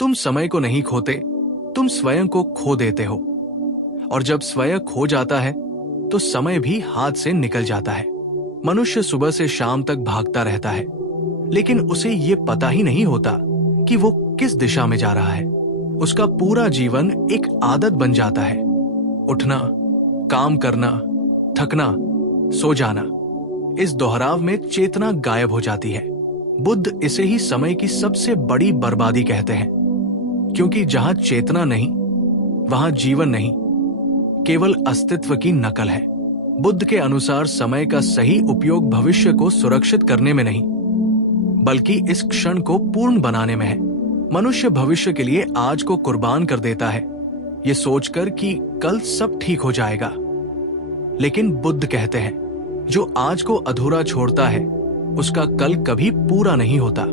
तुम समय को नहीं खोते, तुम स्वयं को खो देते हो। और जब स्वयं खो जाता है तो समय भी हाथ से निकल जाता है। मनुष्य सुबह से शाम तक भागता रहता है, लेकिन उसे ये पता ही नहीं होता कि वो किस दिशा में जा रहा है। उसका पूरा जीवन एक आदत बन जाता है। उठना, काम करना, थकना, सो जाना। इस दोहराव में चेतना गायब हो जाती है। बुद्ध इसे ही समय की सबसे बड़ी बर्बादी कहते हैं, क्योंकि जहां चेतना नहीं वहां जीवन नहीं, केवल अस्तित्व की नकल है। बुद्ध के अनुसार समय का सही उपयोग भविष्य को सुरक्षित करने में नहीं, बल्कि इस क्षण को पूर्ण बनाने में है। मनुष्य भविष्य के लिए आज को कुर्बान कर देता है, ये सोचकर कि कल सब ठीक हो जाएगा। लेकिन बुद्ध कहते हैं, जो आज को अधूरा छोड़ता है उसका कल कभी पूरा नहीं होता।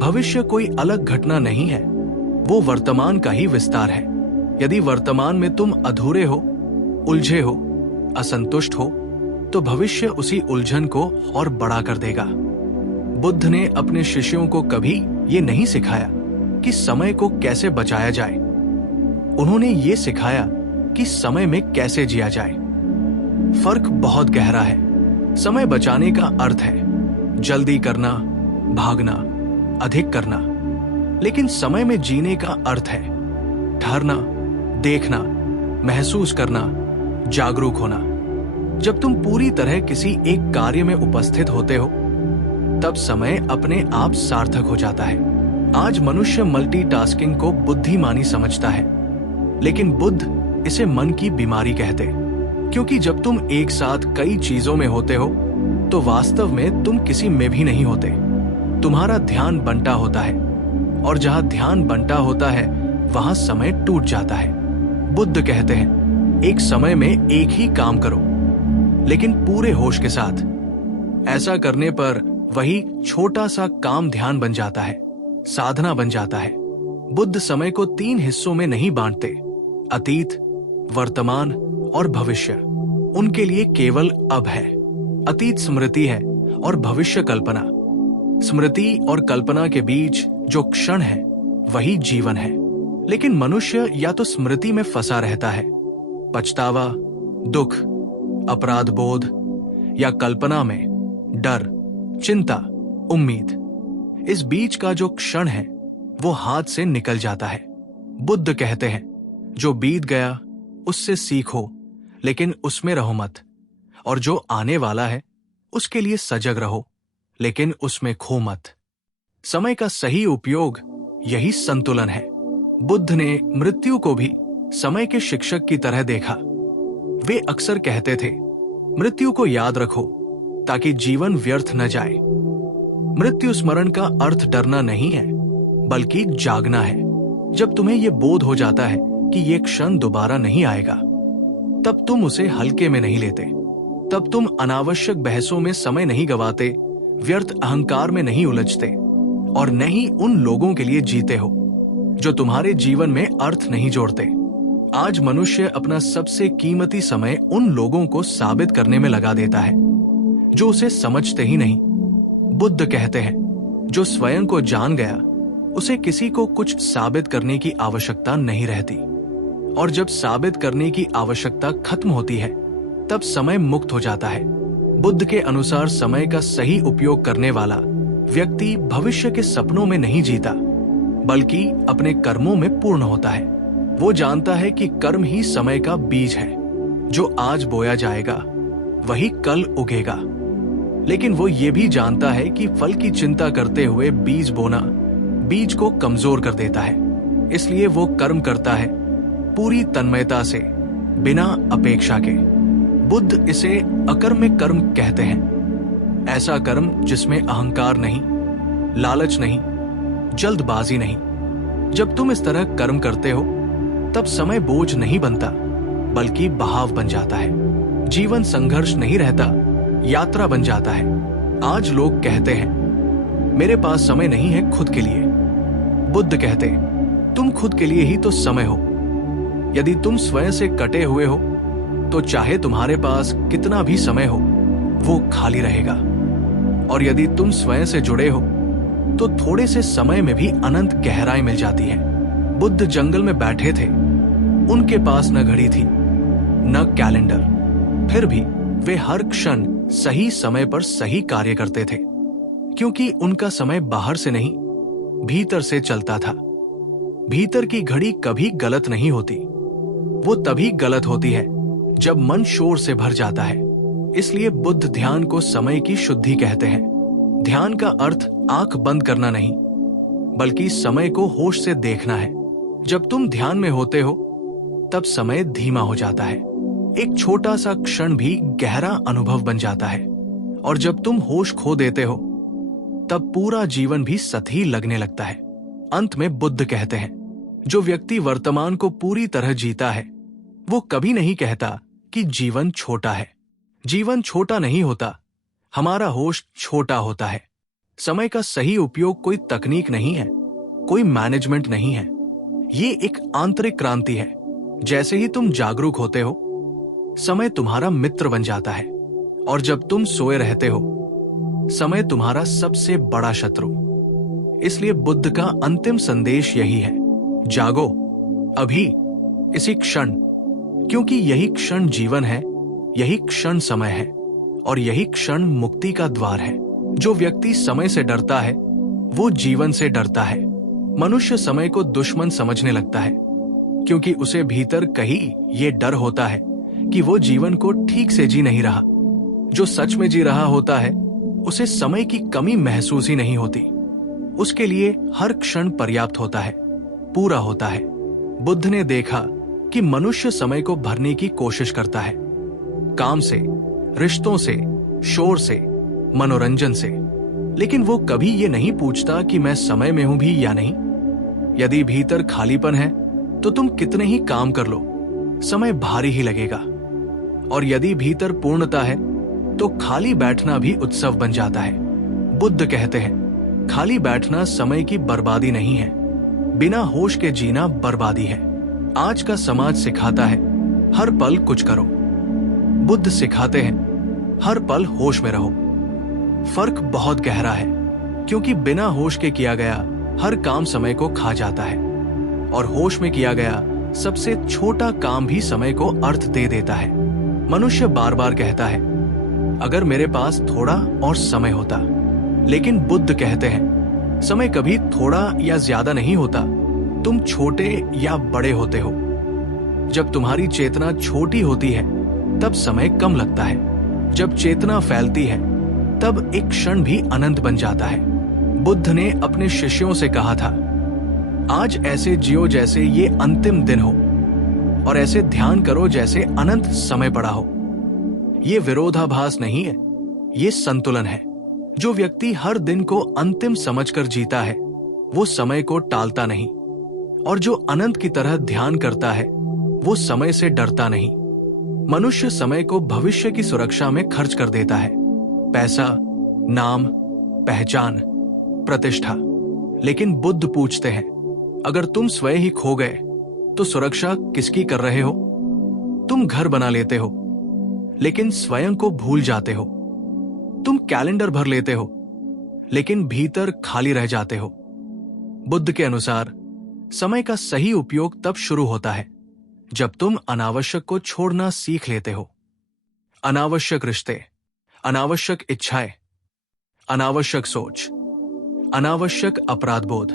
भविष्य कोई अलग घटना नहीं है, वो वर्तमान का ही विस्तार है। यदि वर्तमान में तुम अधूरे हो, उलझे हो, असंतुष्ट हो, तो भविष्य उसी उलझन को और बड़ा कर देगा। बुद्ध ने अपने शिष्यों को कभी ये नहीं सिखाया कि समय को कैसे बचाया जाए। उन्होंने ये सिखाया कि समय में कैसे जिया जाए। फर्क बहुत गहरा है। समय बचाने का अर्थ है जल्दी करना, भागना, अधिक करना। लेकिन समय में जीने का अर्थ है ठहरना, देखना, महसूस करना, जागरूक होना। जब तुम पूरी तरह किसी एक कार्य में उपस्थित होते हो, तब समय अपने आप सार्थक हो जाता है। आज मनुष्य मल्टीटास्किंग को बुद्धिमानी समझता है, लेकिन बुद्ध इसे मन की बीमारी कहते, क्योंकि जब तुम एक साथ कई चीजों में होते हो तो वास्तव में तुम किसी में भी नहीं होते। तुम्हारा ध्यान बंटा होता है, और जहां ध्यान बंटा होता है वहां समय टूट जाता है। बुद्ध कहते हैं, एक समय में एक ही काम करो, लेकिन पूरे होश के साथ। ऐसा करने पर वही छोटा सा काम ध्यान बन जाता है, साधना बन जाता है। बुद्ध समय को 3 हिस्सों में नहीं बांटते, अतीत, वर्तमान और भविष्य। उनके लिए केवल अब है। अतीत स्मृति है और भविष्य कल्पना। स्मृति और कल्पना के बीच जो क्षण है वही जीवन है। लेकिन मनुष्य या तो स्मृति में फंसा रहता है, पछतावा, दुख, अपराध बोध, या कल्पना में डर, चिंता, उम्मीद। इस बीच का जो क्षण है वो हाथ से निकल जाता है। बुद्ध कहते हैं, जो बीत गया उससे सीखो, लेकिन उसमें रहो मत। और जो आने वाला है उसके लिए सजग रहो, लेकिन उसमें खो मत। समय का सही उपयोग यही संतुलन है। बुद्ध ने मृत्यु को भी समय के शिक्षक की तरह देखा। वे अक्सर कहते थे, मृत्यु को याद रखो ताकि जीवन व्यर्थ न जाए। मृत्यु स्मरण का अर्थ डरना नहीं है, बल्कि जागना है। जब तुम्हें यह बोध हो जाता है कि यह क्षण दोबारा नहीं आएगा, तब तुम उसे हल्के में नहीं लेते। तब तुम अनावश्यक बहसों में समय नहीं गवाते, व्यर्थ अहंकार में नहीं उलझते, और न ही उन लोगों के लिए जीते हो जो तुम्हारे जीवन में अर्थ नहीं जोड़ते। आज मनुष्य अपना सबसे कीमती समय उन लोगों को साबित करने में लगा देता है जो उसे समझते ही नहीं। बुद्ध कहते हैं, जो स्वयं को जान गया उसे किसी को कुछ साबित करने की आवश्यकता नहीं रहती, और जब साबित करने की आवश्यकता खत्म होती है तब समय मुक्त हो जाता है। बुद्ध के अनुसार समय का सही उपयोग करने वाला व्यक्ति भविष्य के सपनों में नहीं जीता, बल्कि अपने कर्मों में पूर्ण होता है। वो जानता है कि कर्म ही समय का बीज है। जो आज बोया जाएगा वही कल उगेगा। लेकिन वो ये भी जानता है कि फल की चिंता करते हुए बीज बोना बीज को कमजोर कर देता है। इसलिए वो कर्म करता है पूरी तन्मयता से, बिना अपेक्षा के। बुद्ध इसे अकर्मक कर्म कहते हैं। ऐसा कर्म जिसमें अहंकार नहीं, लालच नहीं, जल्दबाजी नहीं। जब तुम इस तरह कर्म करते हो तब समय बोझ नहीं बनता, बल्कि बहाव बन जाता है। जीवन संघर्ष नहीं रहता, यात्रा बन जाता है। आज लोग कहते हैं, मेरे पास समय नहीं है खुद के लिए। बुद्ध कहते, तुम खुद के लिए ही तो समय हो। यदि तुम स्वयं से कटे हुए हो तो चाहे तुम्हारे पास कितना भी समय हो वो खाली रहेगा, और यदि तुम स्वयं से जुड़े हो तो थोड़े से समय में भी अनंत गहराई मिल जाती है। बुद्ध जंगल में बैठे थे। उनके पास न घड़ी थी न कैलेंडर। फिर भी वे हर क्षण सही समय पर सही कार्य करते थे, क्योंकि उनका समय बाहर से नहीं, भीतर से चलता था। भीतर की घड़ी कभी गलत नहीं होती। वो तभी गलत होती है जब मन शोर से भर जाता है। इसलिए बुद्ध ध्यान को समय की शुद्धि कहते हैं। ध्यान का अर्थ आंख बंद करना नहीं, बल्कि समय को होश से देखना है। जब तुम ध्यान में होते हो तब समय धीमा हो जाता है। एक छोटा सा क्षण भी गहरा अनुभव बन जाता है। और जब तुम होश खो देते हो तब पूरा जीवन भी सतही लगने लगता है। अंत में बुद्ध कहते हैं, जो व्यक्ति वर्तमान को पूरी तरह जीता है वो कभी नहीं कहता कि जीवन छोटा है। जीवन छोटा नहीं होता, हमारा होश छोटा होता है। समय का सही उपयोग कोई तकनीक नहीं है, कोई मैनेजमेंट नहीं है। ये एक आंतरिक क्रांति है। जैसे ही तुम जागरूक होते हो, समय तुम्हारा मित्र बन जाता है। और जब तुम सोए रहते हो, समय तुम्हारा सबसे बड़ा शत्रु। इसलिए बुद्ध का अंतिम संदेश यही है, जागो अभी, इसी क्षण, क्योंकि यही क्षण जीवन है, यही क्षण समय है, और यही क्षण मुक्ति का द्वार है। जो व्यक्ति समय से डरता है वो जीवन से डरता है। मनुष्य समय को दुश्मन समझने लगता है, क्योंकि उसे भीतर कहीं ये डर होता है कि वो जीवन को ठीक से जी नहीं रहा। जो सच में जी रहा होता है उसे समय की कमी महसूस ही नहीं होती। उसके लिए हर क्षण पर्याप्त होता है, पूरा होता है। बुद्ध ने देखा कि मनुष्य समय को भरने की कोशिश करता है, काम से, रिश्तों से, शोर से, मनोरंजन से, लेकिन वो कभी ये नहीं पूछता कि मैं समय में हूं भी या नहीं। यदि भीतर खालीपन है तो तुम कितने ही काम कर लो, समय भारी ही लगेगा। और यदि भीतर पूर्णता है तो खाली बैठना भी उत्सव बन जाता है। बुद्ध कहते हैं, खाली बैठना समय की बर्बादी नहीं है, बिना होश के जीना बर्बादी है। आज का समाज सिखाता है हर पल कुछ करो, बुद्ध सिखाते हैं हर पल होश में रहो। फर्क बहुत गहरा है, क्योंकि बिना होश के किया गया हर काम समय को खा जाता है, और होश में किया गया सबसे छोटा काम भी समय को अर्थ दे देता है। मनुष्य बार बार कहता है, अगर मेरे पास थोड़ा और समय होता, लेकिन बुद्ध कहते हैं, समय कभी थोड़ा या ज्यादा नहीं होता, तुम छोटे या बड़े होते हो। जब तुम्हारी चेतना छोटी होती है तब समय कम लगता है। जब चेतना फैलती है तब एक क्षण भी अनंत बन जाता है। बुद्ध ने अपने शिष्यों से कहा था, आज ऐसे जियो जैसे ये अंतिम दिन हो, और ऐसे ध्यान करो जैसे अनंत समय पड़ा हो। ये विरोधाभास नहीं है, ये संतुलन है। जो व्यक्ति हर दिन को अंतिम समझकर जीता है वो समय को टालता नहीं, और जो अनंत की तरह ध्यान करता है वो समय से डरता नहीं। मनुष्य समय को भविष्य की सुरक्षा में खर्च कर देता है, पैसा, नाम, पहचान, प्रतिष्ठा। लेकिन बुद्ध पूछते हैं, अगर तुम स्वयं ही खो गए तो सुरक्षा किसकी कर रहे हो? तुम घर बना लेते हो लेकिन स्वयं को भूल जाते हो। तुम कैलेंडर भर लेते हो लेकिन भीतर खाली रह जाते हो। बुद्ध के अनुसार समय का सही उपयोग तब शुरू होता है जब तुम अनावश्यक को छोड़ना सीख लेते हो। अनावश्यक रिश्ते, अनावश्यक इच्छाएं, अनावश्यक सोच, अनावश्यक अपराध बोध,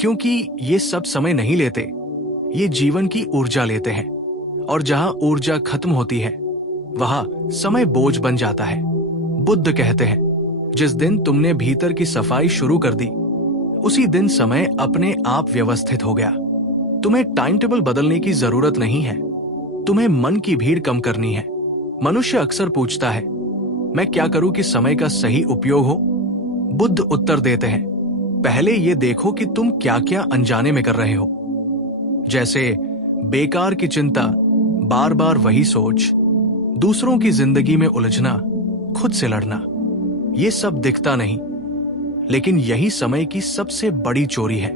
क्योंकि ये सब समय नहीं लेते, ये जीवन की ऊर्जा लेते हैं। और जहां ऊर्जा खत्म होती है वहां समय बोझ बन जाता है। बुद्ध कहते हैं, जिस दिन तुमने भीतर की सफाई शुरू कर दी उसी दिन समय अपने आप व्यवस्थित हो गया। तुम्हें टाइम टेबल बदलने की जरूरत नहीं है, तुम्हें मन की भीड़ कम करनी है। मनुष्य अक्सर पूछता है, मैं क्या करूं कि समय का सही उपयोग हो? बुद्ध उत्तर देते हैं, पहले ये देखो कि तुम क्या क्या अनजाने में कर रहे हो। जैसे बेकार की चिंता, बार बार वही सोच, दूसरों की जिंदगी में उलझना, खुद से लड़ना। ये सब दिखता नहीं, लेकिन यही समय की सबसे बड़ी चोरी है।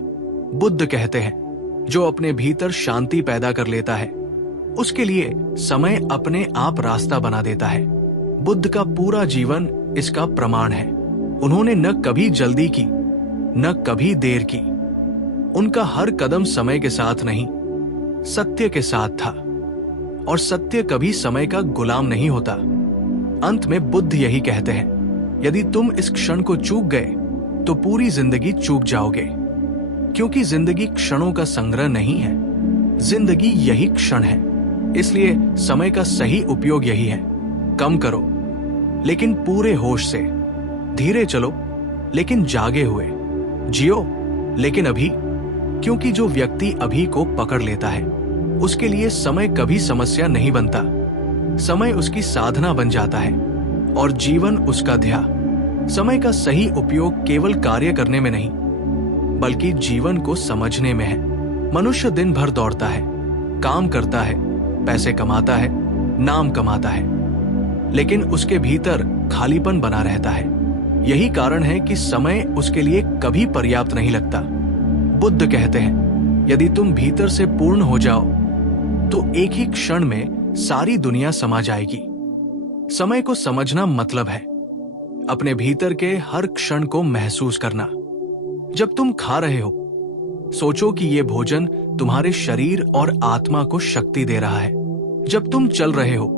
बुद्ध कहते हैं, जो अपने भीतर शांति पैदा कर लेता है उसके लिए समय अपने आप रास्ता बना देता है। बुद्ध का पूरा जीवन इसका प्रमाण है। उन्होंने न कभी जल्दी की, न कभी देर की। उनका हर कदम समय के साथ नहीं, सत्य के साथ था, और सत्य कभी समय का गुलाम नहीं होता। अंत में बुद्ध यही कहते हैं, यदि तुम इस क्षण को चूक गए तो पूरी जिंदगी चूक जाओगे, क्योंकि जिंदगी क्षणों का संग्रह नहीं है, जिंदगी यही क्षण है। इसलिए समय का सही उपयोग यही है, कम करो लेकिन पूरे होश से, धीरे चलो लेकिन जागे हुए, जियो लेकिन अभी, क्योंकि जो व्यक्ति अभी को पकड़ लेता है उसके लिए समय कभी समस्या नहीं बनता, समय उसकी साधना बन जाता है और जीवन उसका ध्यान। समय का सही उपयोग केवल कार्य करने में नहीं बल्कि जीवन को समझने में है। मनुष्य दिन भर दौड़ता है, काम करता है, पैसे कमाता है, नाम कमाता है, लेकिन उसके भीतर खालीपन बना रहता है। यही कारण है कि समय उसके लिए कभी पर्याप्त नहीं लगता। बुद्ध कहते हैं, यदि तुम भीतर से पूर्ण हो जाओ तो एक ही क्षण में सारी दुनिया समा जाएगी। समय को समझना मतलब है अपने भीतर के हर क्षण को महसूस करना। जब तुम खा रहे हो, सोचो कि यह भोजन तुम्हारे शरीर और आत्मा को शक्ति दे रहा है। जब तुम चल रहे हो,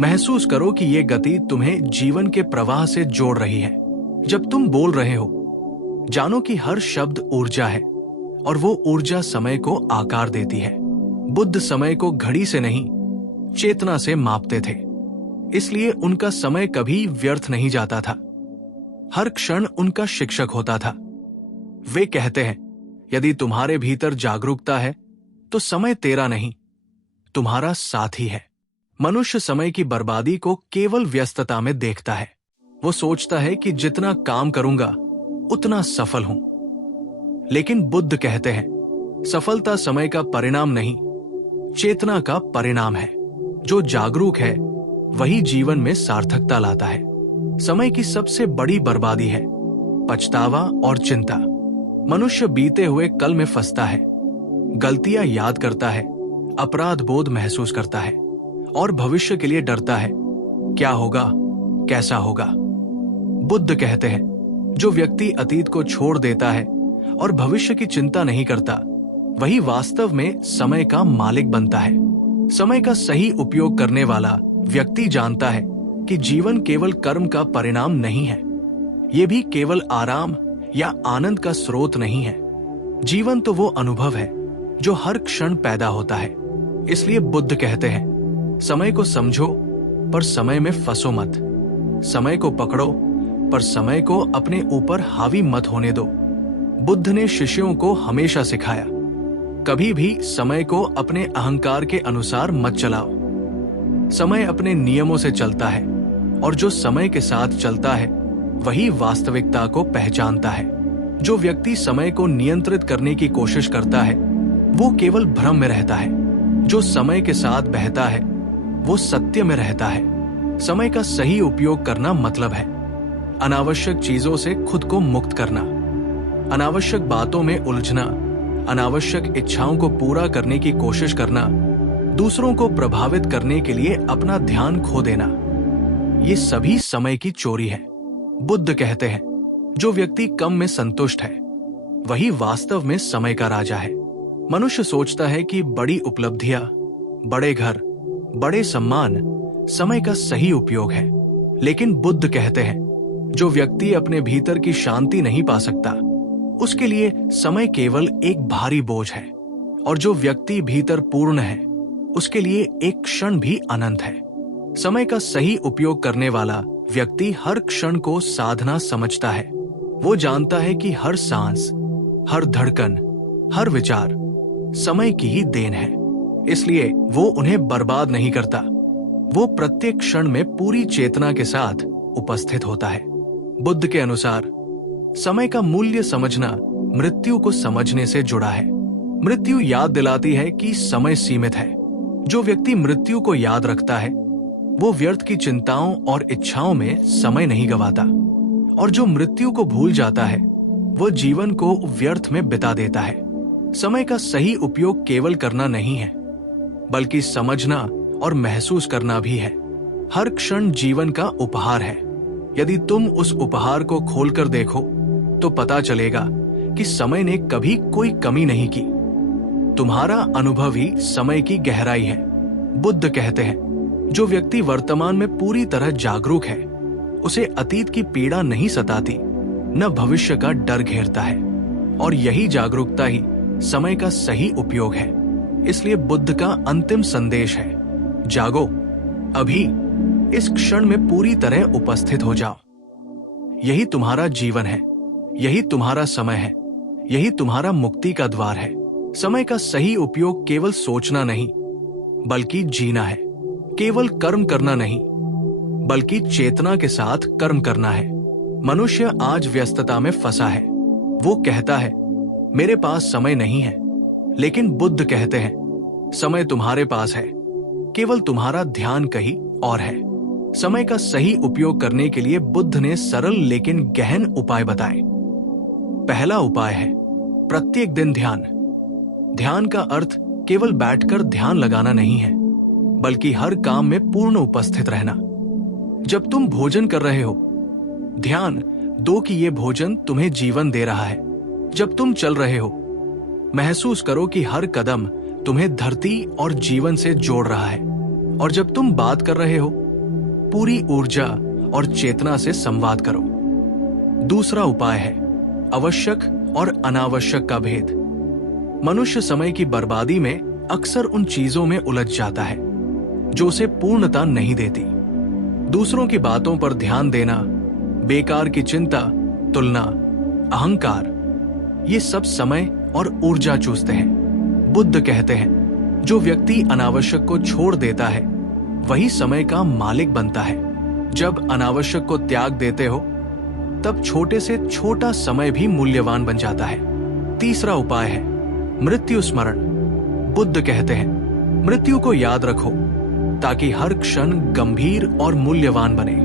महसूस करो कि यह गति तुम्हें जीवन के प्रवाह से जोड़ रही है। जब तुम बोल रहे हो, जानो कि हर शब्द ऊर्जा है और वो ऊर्जा समय को आकार देती है। बुद्ध समय को घड़ी से नहीं, चेतना से मापते थे, इसलिए उनका समय कभी व्यर्थ नहीं जाता था। हर क्षण उनका शिक्षक होता था। वे कहते हैं, यदि तुम्हारे भीतर जागरूकता है तो समय तेरा नहीं, तुम्हारा साथी है। मनुष्य समय की बर्बादी को केवल व्यस्तता में देखता है। वो सोचता है कि जितना काम करूंगा उतना सफल हूं, लेकिन बुद्ध कहते हैं, सफलता समय का परिणाम नहीं, चेतना का परिणाम है। जो जागरूक है वही जीवन में सार्थकता लाता है। समय की सबसे बड़ी बर्बादी है पछतावा और चिंता। मनुष्य बीते हुए कल में फंसता है, गलतियां याद करता है, अपराध बोध महसूस करता है और भविष्य के लिए डरता है, क्या होगा, कैसा होगा। बुद्ध कहते हैं, जो व्यक्ति अतीत को छोड़ देता है और भविष्य की चिंता नहीं करता, वही वास्तव में समय का मालिक बनता है। समय का सही उपयोग करने वाला व्यक्ति जानता है कि जीवन केवल कर्म का परिणाम नहीं है, ये भी केवल आराम या आनंद का स्रोत नहीं है। जीवन तो वो अनुभव है जो हर क्षण पैदा होता है। इसलिए बुद्ध कहते हैं, समय को समझो पर समय में फंसो मत, समय को पकड़ो पर समय को अपने ऊपर हावी मत होने दो। बुद्ध ने शिष्यों को हमेशा सिखाया, कभी भी समय को अपने अहंकार के अनुसार मत चलाओ। समय अपने नियमों से चलता है और जो समय के साथ चलता है वही वास्तविकता को पहचानता है। जो व्यक्ति समय को नियंत्रित करने की कोशिश करता है वो केवल भ्रम में रहता है। जो समय के साथ बहता है वो सत्य में रहता है। समय का सही उपयोग करना मतलब है अनावश्यक चीजों से खुद को मुक्त करना, अनावश्यक बातों में उलझना, अनावश्यक इच्छाओं को पूरा करने की कोशिश करना, दूसरों को प्रभावित करने के लिए अपना ध्यान खो देना, ये सभी समय की चोरी है। बुद्ध कहते हैं, जो व्यक्ति कम में संतुष्ट है वही वास्तव में समय का राजा है। मनुष्य सोचता है कि बड़ी उपलब्धियां, बड़े घर, बड़े सम्मान समय का सही उपयोग है, लेकिन बुद्ध कहते हैं, जो व्यक्ति अपने भीतर की शांति नहीं पा सकता उसके लिए समय केवल एक भारी बोझ है, और जो व्यक्ति भीतर पूर्ण है उसके लिए एक क्षण भी अनंत है। समय का सही उपयोग करने वाला व्यक्ति हर क्षण को साधना समझता है। वो जानता है कि हर सांस, हर धड़कन, हर विचार समय की ही देन है, इसलिए वो उन्हें बर्बाद नहीं करता। वो प्रत्येक क्षण में पूरी चेतना के साथ उपस्थित होता है। बुद्ध के अनुसार समय का मूल्य समझना मृत्यु को समझने से जुड़ा है। मृत्यु याद दिलाती है कि समय सीमित है। जो व्यक्ति मृत्यु को याद रखता है वो व्यर्थ की चिंताओं और इच्छाओं में समय नहीं गंवाता, और जो मृत्यु को भूल जाता है वो जीवन को व्यर्थ में बिता देता है। समय का सही उपयोग केवल करना नहीं है बल्कि समझना और महसूस करना भी है। हर क्षण जीवन का उपहार है। यदि तुम उस उपहार को खोलकर देखो तो पता चलेगा कि समय ने कभी कोई कमी नहीं की। तुम्हारा अनुभव ही समय की गहराई है। बुद्ध कहते हैं, जो व्यक्ति वर्तमान में पूरी तरह जागरूक है, उसे अतीत की पीड़ा नहीं सताती, न भविष्य का डर घेरता है। और यही जागरूकता ही समय का सही उपयोग है। इसलिए बुद्ध का अंतिम संदेश है, जागो, अभी इस क्षण में पूरी तरह उपस्थित हो जाओ। यही तुम्हारा जीवन है, यही तुम्हारा समय है, यही तुम्हारा मुक्ति का द्वार है। समय का सही उपयोग केवल सोचना नहीं, बल्कि जीना है। केवल कर्म करना नहीं, बल्कि चेतना के साथ कर्म करना है। मनुष्य आज व्यस्तता में फंसा है। वो कहता है, मेरे पास समय नहीं है। लेकिन बुद्ध कहते हैं, समय तुम्हारे पास है, केवल तुम्हारा ध्यान कहीं और है। समय का सही उपयोग करने के लिए बुद्ध ने सरल लेकिन गहन उपाय बताए। पहला उपाय है प्रत्येक दिन ध्यान। ध्यान का अर्थ केवल बैठकर ध्यान लगाना नहीं है, बल्कि हर काम में पूर्ण उपस्थित रहना। जब तुम भोजन कर रहे हो, ध्यान दो कि ये भोजन तुम्हें जीवन दे रहा है। जब तुम चल रहे हो, महसूस करो कि हर कदम तुम्हें धरती और जीवन से जोड़ रहा है। और जब तुम बात कर रहे हो, पूरी ऊर्जा और चेतना से संवाद करो। दूसरा उपाय है आवश्यक और अनावश्यक का भेद। मनुष्य समय की बर्बादी में अक्सर उन चीजों में उलझ जाता है जो उसे पूर्णता नहीं देती। दूसरों की बातों पर ध्यान देना, बेकार की चिंता, तुलना, अहंकार, ये सब समय और ऊर्जा चूसते हैं। बुद्ध कहते हैं, जो व्यक्ति अनावश्यक को छोड़ देता है, वही समय का मालिक बनता है। जब अनावश्यक को त्याग देते हो, तब छोटे से छोटा समय भी मूल्यवान बन जाता है। तीसरा उपाय है मृत्यु स्मरण। बुद्ध कहते हैं, मृत्यु को याद रखो ताकि हर क्षण गंभीर और मूल्यवान बने।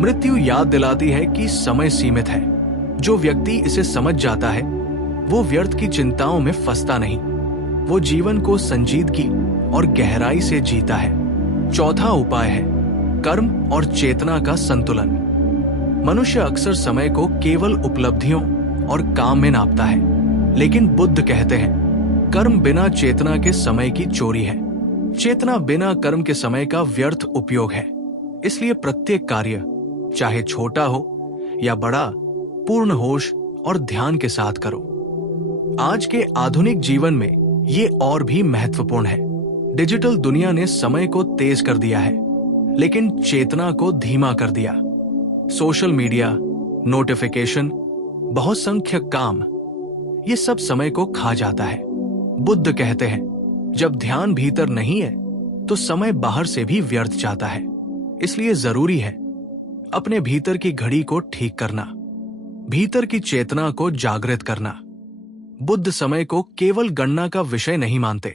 मृत्यु याद दिलाती है कि समय सीमित है। जो व्यक्ति इसे समझ जाता है, वो व्यर्थ की चिंताओं में फंसता नहीं। वो जीवन को संजीदगी और गहराई से जीता है। चौथा उपाय है कर्म और चेतना का संतुलन। मनुष्य अक्सर समय को केवल उपलब्धियों और काम में नापता है, लेकिन बुद्ध कहते हैं, कर्म बिना चेतना के समय की चोरी है। चेतना बिना कर्म के समय का व्यर्थ उपयोग है। इसलिए प्रत्येक कार्य, चाहे छोटा हो या बड़ा, पूर्ण होश और ध्यान के साथ करो। आज के आधुनिक जीवन में ये और भी महत्वपूर्ण है। डिजिटल दुनिया ने समय को तेज कर दिया है, लेकिन चेतना को धीमा कर दिया। सोशल मीडिया, नोटिफिकेशन, बहुसंख्यक काम, ये सब समय को खा जाता है। बुद्ध कहते हैं, जब ध्यान भीतर नहीं है, तो समय बाहर से भी व्यर्थ जाता है। इसलिए जरूरी है अपने भीतर की घड़ी को ठीक करना, भीतर की चेतना को जागृत करना। बुद्ध समय को केवल गणना का विषय नहीं मानते,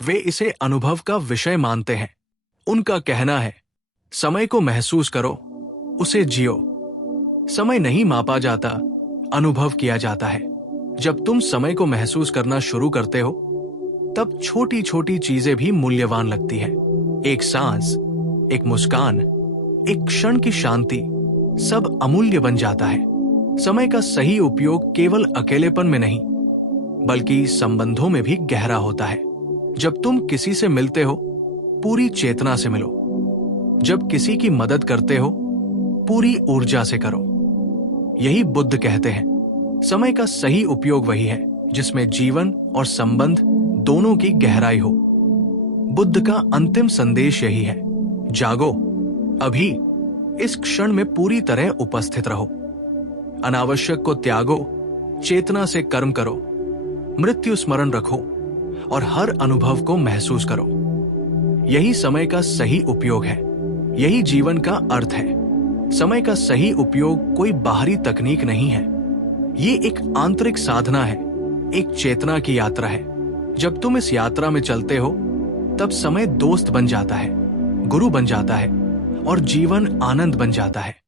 वे इसे अनुभव का विषय मानते हैं। उनका कहना है, समय को महसूस करो, उसे जियो। समय नहीं मापा जाता, अनुभव किया जाता है। जब तुम समय को महसूस करना शुरू करते हो, तब छोटी छोटी चीजें भी मूल्यवान लगती है। एक सांस, एक मुस्कान, एक क्षण की शांति, सब अमूल्य बन जाता है। समय का सही उपयोग केवल अकेलेपन में नहीं, बल्कि संबंधों में भी गहरा होता है। जब तुम किसी से मिलते हो, पूरी चेतना से मिलो। जब किसी की मदद करते हो, पूरी ऊर्जा से करो। यही बुद्ध कहते हैं, समय का सही उपयोग वही है जिसमें जीवन और संबंध दोनों की गहराई हो। बुद्ध का अंतिम संदेश यही है, जागो, अभी इस क्षण में पूरी तरह उपस्थित रहो। अनावश्यक को त्यागो, चेतना से कर्म करो, मृत्यु स्मरण रखो और हर अनुभव को महसूस करो। यही समय का सही उपयोग है, यही जीवन का अर्थ है। समय का सही उपयोग कोई बाहरी तकनीक नहीं है, ये एक आंतरिक साधना है, एक चेतना की यात्रा है। जब तुम इस यात्रा में चलते हो, तब समय दोस्त बन जाता है, गुरु बन जाता है और जीवन आनंद बन जाता है।